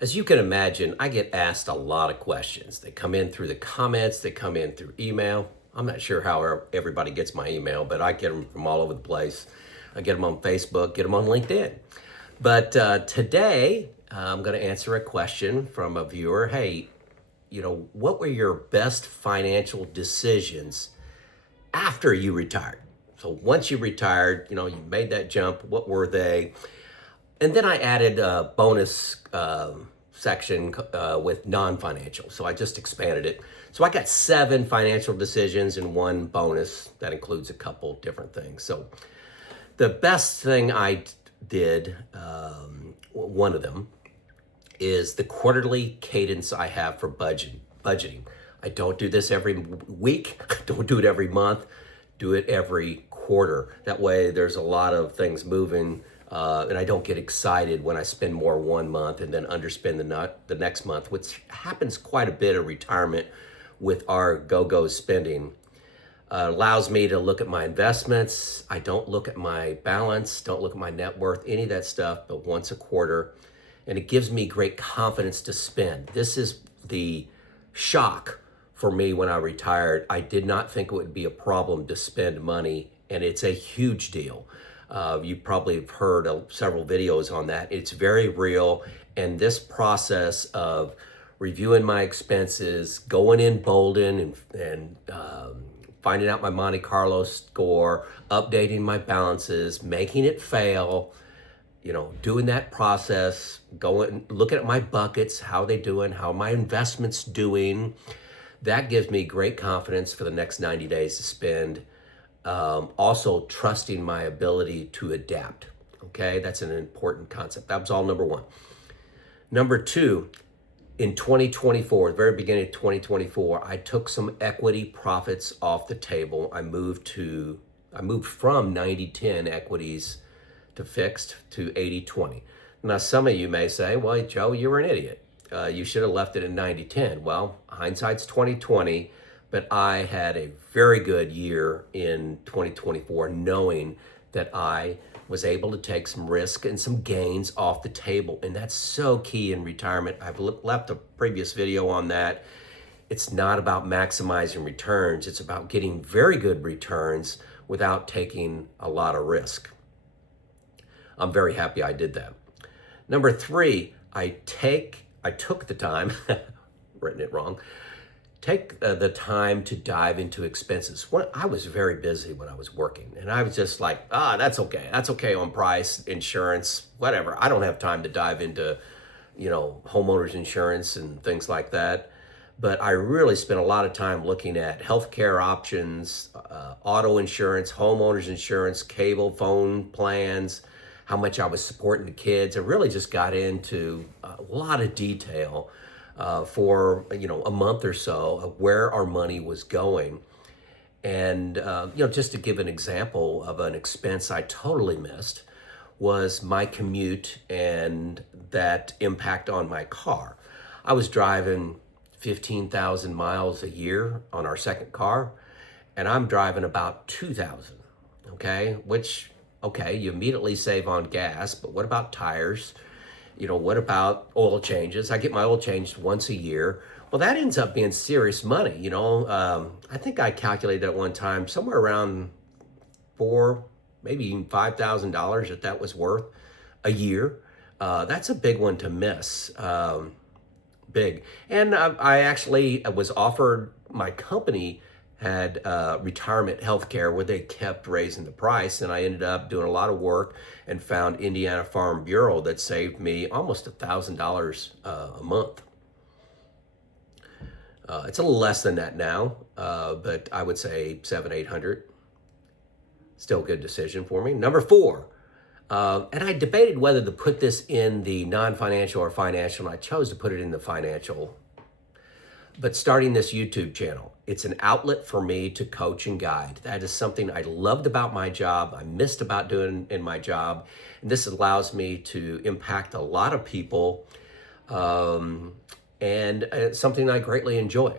As you can imagine, I get asked a lot of questions. They come in through the comments, they come in through email. I'm not sure how everybody gets my email, but I get them from all over the place. I get them on Facebook, get them on LinkedIn. But today, I'm going to answer a question from a viewer. Hey, what were your best financial decisions after you retired? So once you retired, you made that jump, what were they? And then I added a bonus section with non-financial. So I just expanded it. So I got 7 financial decisions and 1 bonus that includes a couple different things. So the best thing I did, one of them, is the quarterly cadence I have for budgeting. I don't do this every week. I don't do it every month. Do it every quarter. That way there's a lot of things moving and I don't get excited when I spend more one month and then underspend the next month, which happens quite a bit in retirement with our go-go spending. Allows me to look at my investments. I don't look at my balance, don't look at my net worth, any of that stuff, but once a quarter. And it gives me great confidence to spend. This is the shock for me when I retired. I did not think it would be a problem to spend money, and it's a huge deal. You probably have heard several videos on that. It's very real, and this process of reviewing my expenses, going in Boldin and finding out my Monte Carlo score, updating my balances, making it fail, doing that process, going, looking at my buckets, how they doing, how my investments doing, that gives me great confidence for the next 90 days to spend. Also trusting my ability to adapt. Okay, that's an important concept. That was all number 1. Number 2, in 2024, the very beginning of 2024, I took some equity profits off the table. I moved from 90-10 equities to fixed to 80-20. Now, some of you may say, well, Joe, you were an idiot. You should have left it in 90-10. Well, hindsight's 2020, but I had a very good year in 2024, knowing that I was able to take some risk and some gains off the table. And that's so key in retirement. I've left a previous video on that. It's not about maximizing returns. It's about getting very good returns without taking a lot of risk. I'm very happy I did that. Number 3, I took the time, written it wrong, take the time to dive into expenses. I was very busy when I was working, and I was just like, that's okay. That's okay on price, insurance, whatever. I don't have time to dive into, homeowners insurance and things like that. But I really spent a lot of time looking at healthcare options, auto insurance, homeowners insurance, cable phone plans, how much I was supporting the kids. I really just got into a lot of detail for a month or so of where our money was going. And just to give an example of an expense I totally missed was my commute and that impact on my car. I was driving 15,000 miles a year on our second car, and I'm driving about 2,000, okay? Which, okay, you immediately save on gas, but what about tires? What about oil changes? I get my oil changed once a year. Well, that ends up being serious money. I think I calculated at one time somewhere around $4,000, maybe even $5,000 that was worth a year. That's a big one to miss. Big. And I actually was offered, my company had retirement health care where they kept raising the price, and I ended up doing a lot of work and found Indiana Farm Bureau that saved me almost $1,000 a month. It's a little less than that now, but I would say $700-800. Still a good decision for me. Number 4, and I debated whether to put this in the non-financial or financial, and I chose to put it in the financial. But starting this YouTube channel, it's an outlet for me to coach and guide. That is something I loved about my job, I missed about doing in my job. And this allows me to impact a lot of people, and it's something I greatly enjoy.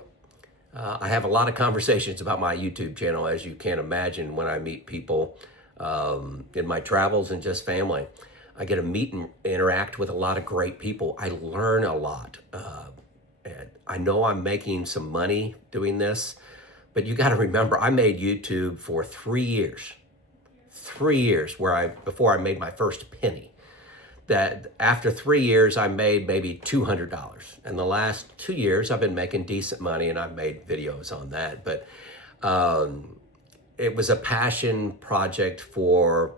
I have a lot of conversations about my YouTube channel, as you can imagine, when I meet people in my travels and just family. I get to meet and interact with a lot of great people. I learn a lot. And I know I'm making some money doing this, but you got to remember, I made YouTube for 3 years. 3 years before I made my first penny. That after 3 years, I made maybe $200. And the last 2 years, I've been making decent money, and I've made videos on that. But it was a passion project for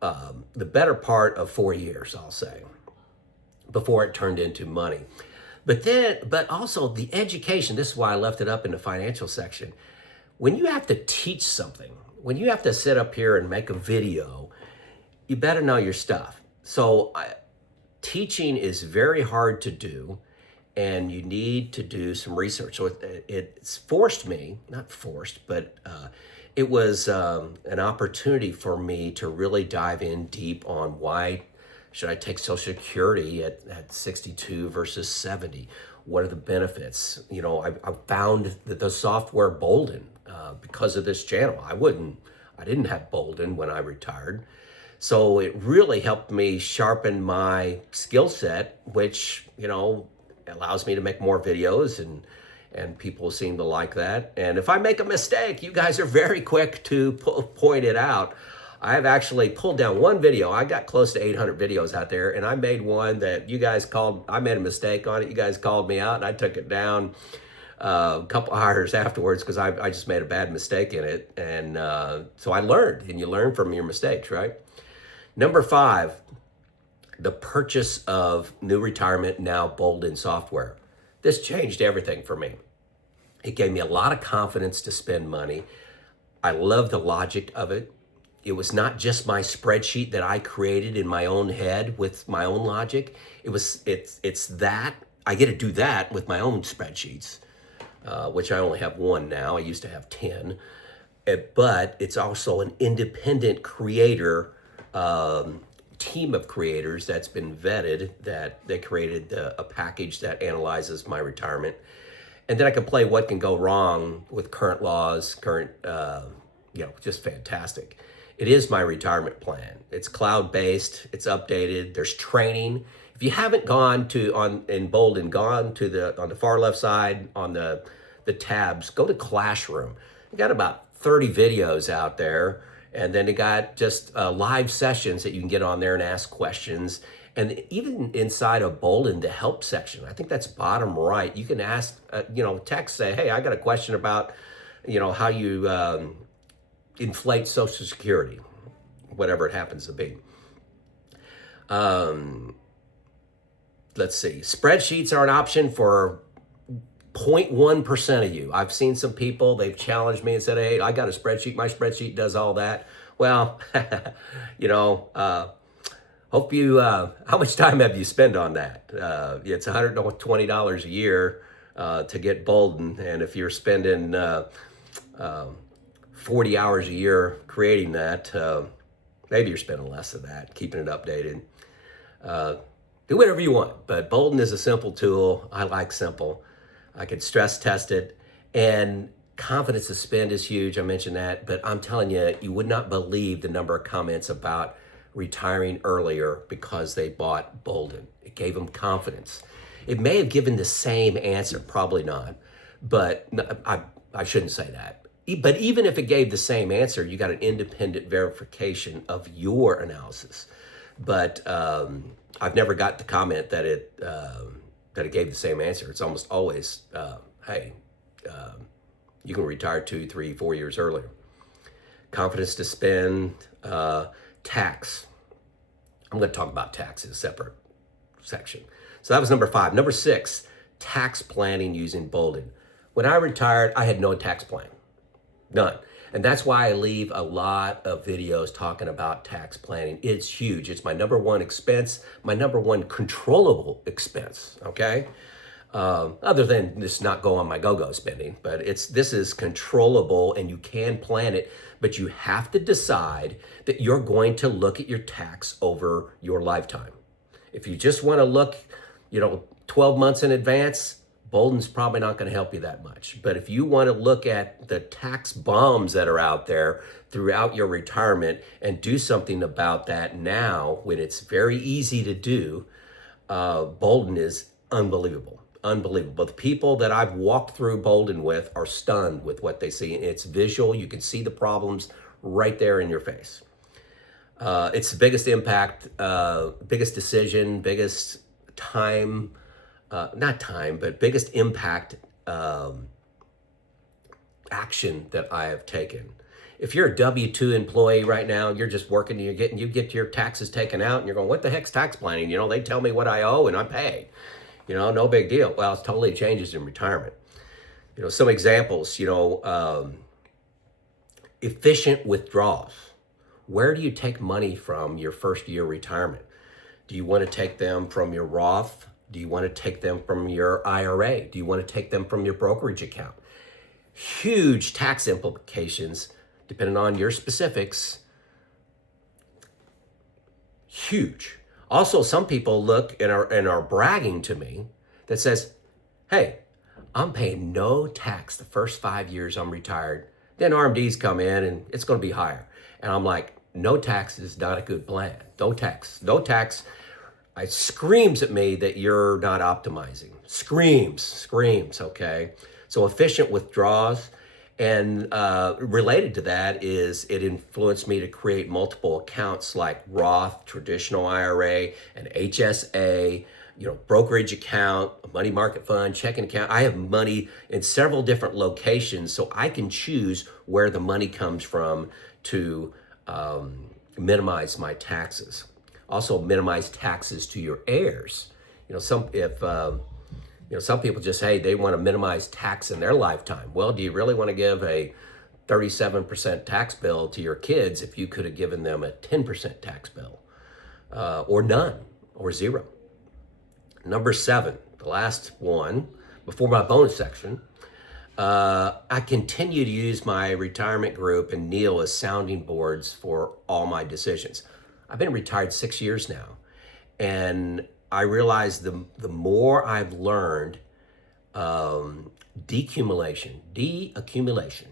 the better part of 4 years, I'll say, before it turned into money. But also the education, this is why I left it up in the financial section. When you have to teach something, when you have to sit up here and make a video, you better know your stuff. So teaching is very hard to do, and you need to do some research. So it's forced me, not forced, but it was an opportunity for me to really dive in deep on why should I take Social Security at 62 versus 70? What are the benefits? You know, I found that the software Boldin, because of this channel, I didn't have Boldin when I retired. So it really helped me sharpen my skill set, which, you know, allows me to make more videos, and people seem to like that. And if I make a mistake, you guys are very quick to point it out. I have actually pulled down one video. I got close to 800 videos out there, and I made one that you guys I made a mistake on it. You guys called me out, and I took it down a couple hours afterwards because I just made a bad mistake in it. And so I learned, and you learn from your mistakes, right? Number 5, the purchase of New Retirement Now Boldin software. This changed everything for me. It gave me a lot of confidence to spend money. I love the logic of it. It was not just my spreadsheet that I created in my own head with my own logic. It's that. I get to do that with my own spreadsheets, which I only have one now. I used to have 10. But it's also an independent creator, team of creators that's been vetted, that they created a package that analyzes my retirement. And then I can play what can go wrong with current laws, just fantastic. It is my retirement plan. It's cloud-based, it's updated, there's training. If you haven't gone in Boldin, on the far left side, on the tabs, go to Classroom. You got about 30 videos out there, and then you got just live sessions that you can get on there and ask questions. And even inside of Boldin, the help section, I think that's bottom right, you can ask, text, say, hey, I got a question about, how you inflate Social Security, whatever it happens to be. Let's see, spreadsheets are an option for 0.1% of you. I've seen some people, they've challenged me and said, hey, I got a spreadsheet, my spreadsheet does all that. Well, hope you, how much time have you spent on that? It's $120 a year to get Boldin, and if you're spending 40 hours a year creating that, maybe you're spending less of that, keeping it updated. Do whatever you want, but Boldin is a simple tool. I like simple. I could stress test it, and confidence to spend is huge. I mentioned that, but I'm telling you, you would not believe the number of comments about retiring earlier because they bought Boldin. It gave them confidence. It may have given the same answer, probably not, but I shouldn't say that. But even if it gave the same answer, you got an independent verification of your analysis. But I've never got the comment that it gave the same answer. It's almost always, hey, you can retire 2, 3, 4 years earlier. Confidence to spend, tax. I'm going to talk about tax in a separate section. So that was number 5. Number 6, tax planning using Boldin. When I retired, I had no tax plan. None. And that's why I leave a lot of videos talking about tax planning. It's huge. It's my number 1 expense, my number 1 controllable expense, okay? Other than this not go on my go-go spending, but this is controllable, and you can plan it, but you have to decide that you're going to look at your tax over your lifetime. If you just want to look, 12 months in advance, Boldin's probably not going to help you that much. But if you want to look at the tax bombs that are out there throughout your retirement and do something about that now when it's very easy to do, Boldin is unbelievable. Unbelievable. The people that I've walked through Boldin with are stunned with what they see. It's visual. You can see the problems right there in your face. It's the biggest impact, biggest decision, biggest time, not time, but biggest impact action that I have taken. If you're a W-2 employee right now, you're just working, you get your taxes taken out and you're going, what the heck's tax planning? You know, they tell me what I owe and I pay. You know, no big deal. Well, it totally changes in retirement. You know, some examples, efficient withdrawals. Where do you take money from your first year retirement? Do you want to take them from your Roth? Do you want to take them from your IRA? Do you want to take them from your brokerage account? Huge tax implications depending on your specifics. Huge. Also, some people look and are bragging to me that says, hey, I'm paying no tax the first 5 years I'm retired. Then RMDs come in and it's going to be higher. And I'm like, no tax is not a good plan. No tax. No tax. It screams at me that you're not optimizing. Screams, okay? So efficient withdrawals. And related to that is it influenced me to create multiple accounts like Roth, traditional IRA, an HSA, brokerage account, a money market fund, checking account. I have money in several different locations so I can choose where the money comes from to minimize my taxes. Also minimize taxes to your heirs. Some people just say they want to minimize tax in their lifetime. Well, do you really want to give a 37% tax bill to your kids if you could have given them a 10% tax bill? Or none, or zero. Number 7, the last one, before my bonus section, I continue to use my retirement group and Neil as sounding boards for all my decisions. I've been retired 6 years now, and I realize the more I've learned, deaccumulation,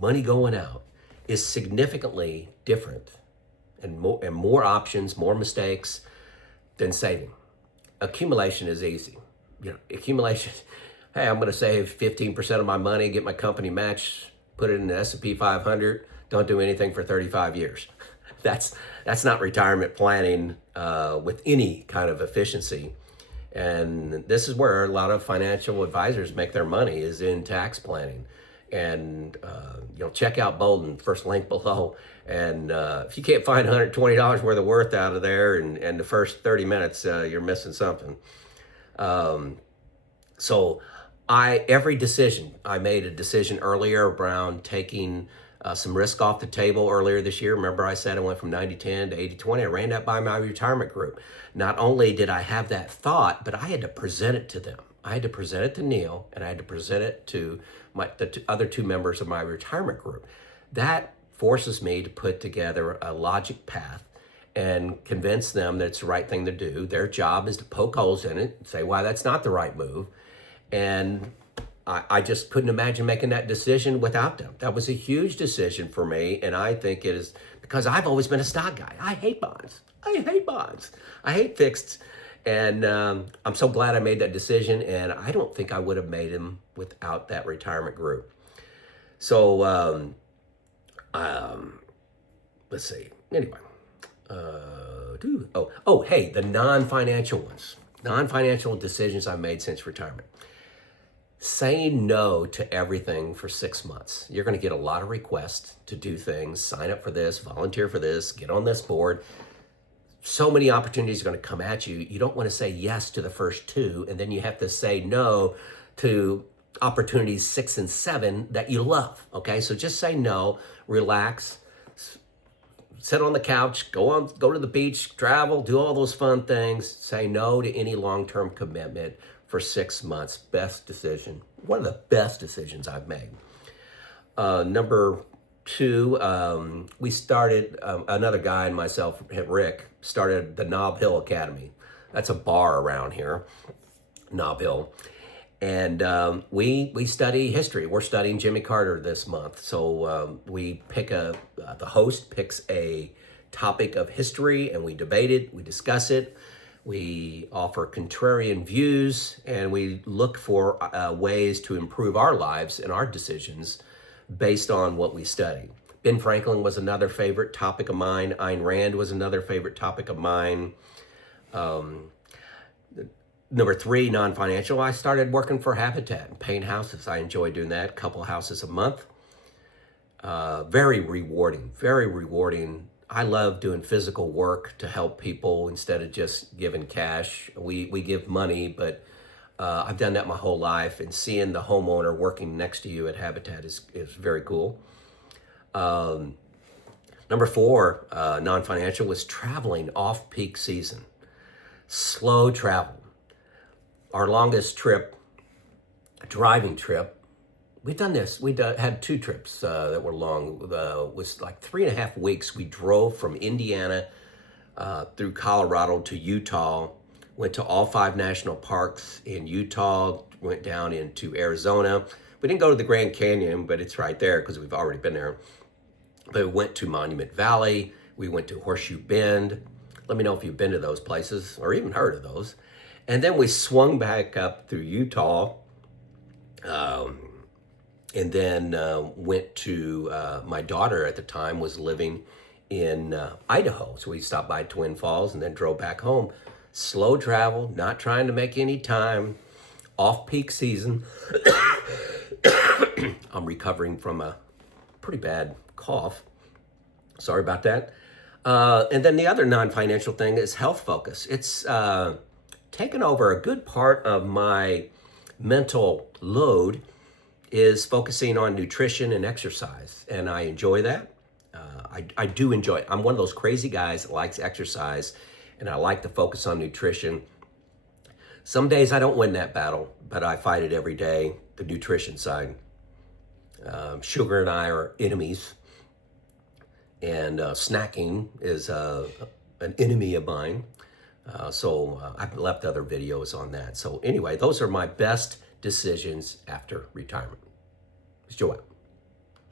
money going out, is significantly different and more options, more mistakes than saving. Accumulation is easy. Accumulation, hey, I'm going to save 15% of my money, get my company match, put it in the S&P 500, don't do anything for 35 years. That's not retirement planning with any kind of efficiency. And this is where a lot of financial advisors make their money, is in tax planning. And check out Boldin, first link below. And if you can't find $120 worth of worth out of there in the first 30 minutes, you're missing something. So every decision, I made a decision earlier around taking some risk off the table earlier this year. Remember I said I went from 90-10 to 80-20. I ran that by my retirement group. Not only did I have that thought, but I had to present it to them. I had to present it to Neil, and I had to present it to the other 2 members of my retirement group. That forces me to put together a logic path and convince them that it's the right thing to do. Their job is to poke holes in it, say why that's not the right move. And I just couldn't imagine making that decision without them. That was a huge decision for me, and I think it is because I've always been a stock guy. I hate bonds. I hate fixed. And I'm so glad I made that decision, and I don't think I would have made them without that retirement group. So let's see. Anyway, hey, the non-financial ones, non-financial decisions I made since retirement. Saying no to everything for 6 months. You're going to get a lot of requests to do things, sign up for this, volunteer for this, get on this board. So many opportunities are going to come at you. You don't want to say yes to the first 2, and then you have to say no to opportunities 6 and 7 that you love. Okay, so just say no, relax, sit on the couch, go to the beach, travel, do all those fun things. Say no to any long-term commitment for 6 months. Best decision. One of the best decisions I've made. Number 2, we started, another guy and myself, Rick, started the Nob Hill Academy. That's a bar around here, Nob Hill. And we study history. We're studying Jimmy Carter this month. So we pick the host picks a topic of history and we debate it, we discuss it, we offer contrarian views, and we look for ways to improve our lives and our decisions based on what we study. Ben Franklin was another favorite topic of mine. Ayn Rand was another favorite topic of mine. Number 3, non-financial. I started working for Habitat and paint houses. I enjoy doing that, couple houses a month. Very rewarding, very rewarding. I love doing physical work to help people instead of just giving cash. We give money, but I've done that my whole life, and seeing the homeowner working next to you at Habitat is very cool. Number 4, non-financial, was traveling off-peak season. Slow travel. Our longest trip, driving trip, we've done this. Had 2 trips that were long. Was like 3.5 weeks. We drove from Indiana through Colorado to Utah, went to all 5 national parks in Utah, went down into Arizona. We didn't go to the Grand Canyon, but it's right there because we've already been there. But we went to Monument Valley. We went to Horseshoe Bend. Let me know if you've been to those places or even heard of those. And then we swung back up through Utah, and then went to, my daughter at the time was living in Idaho. So we stopped by Twin Falls and then drove back home. Slow travel, not trying to make any time, off-peak season. I'm recovering from a pretty bad cough. Sorry about that. And then the other non-financial thing is health focus. It's taken over a good part of my mental load is focusing on nutrition and exercise. And I enjoy that. I do enjoy it. I'm one of those crazy guys that likes exercise, and I like to focus on nutrition. Some days I don't win that battle, but I fight it every day, the nutrition side. Sugar and I are enemies, and snacking is an enemy of mine. So I've left other videos on that. So anyway, those are my best decisions after retirement. It's Joe out.